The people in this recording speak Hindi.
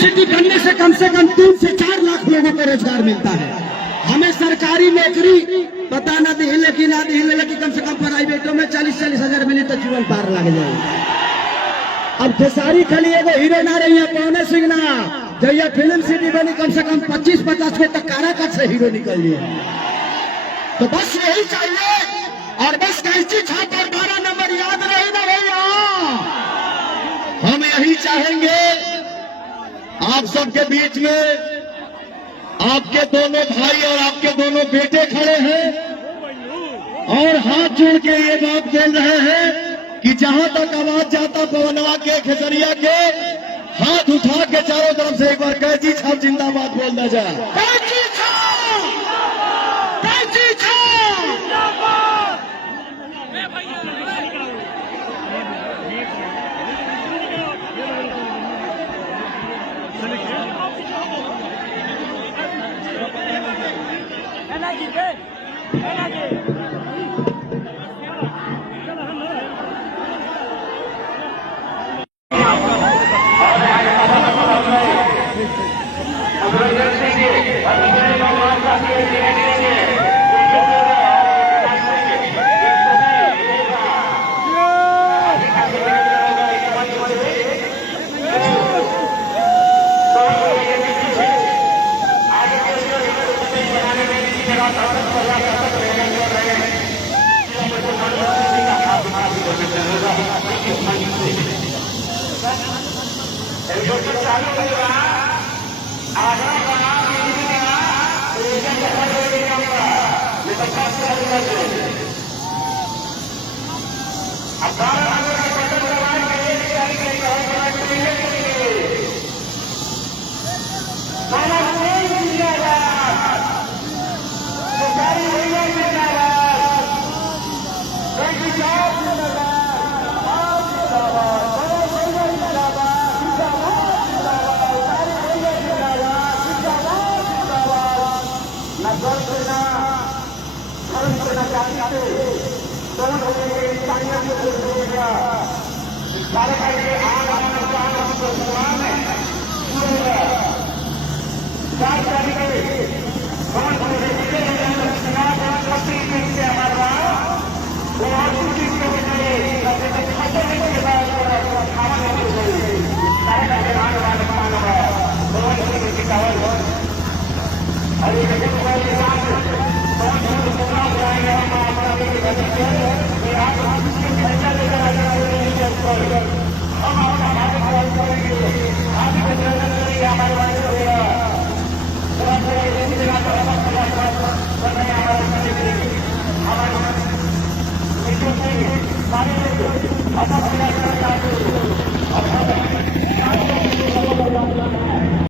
सिटी बनने से कम 3 से 4 लाख लोगों को रोजगार मिलता है। हमें सरकारी नौकरी पता ना दी लेकिन कम से कम प्राइवेटों में 40-40 हजार मिली तो जीवन पार लग जाए। अब खेसारी खाली एगो हीरो ना रही है, पौने सिंह ना जैया फिल्म सिटी बनी कम से कम 25-50 को तक काराकाट से हीरो निकल गए। तो बस यही चाहिए और बस कैसी छाप और 12 नंबर याद रहे ना भैया। हम यही चाहेंगे आप सबके बीच में आपके दोनों भाई और आपके दोनों बेटे खड़े हैं और हाथ जोड़ के ये बात बोल रहे हैं कि जहां तक आवाज जाता पवनवा के खेसरिया के हाथ उठा के चारों तरफ से एक बार कैची छाप जिंदाबाद बोलना जाए। कैची छाप, कैची छाप जिंदाबाद। हमारे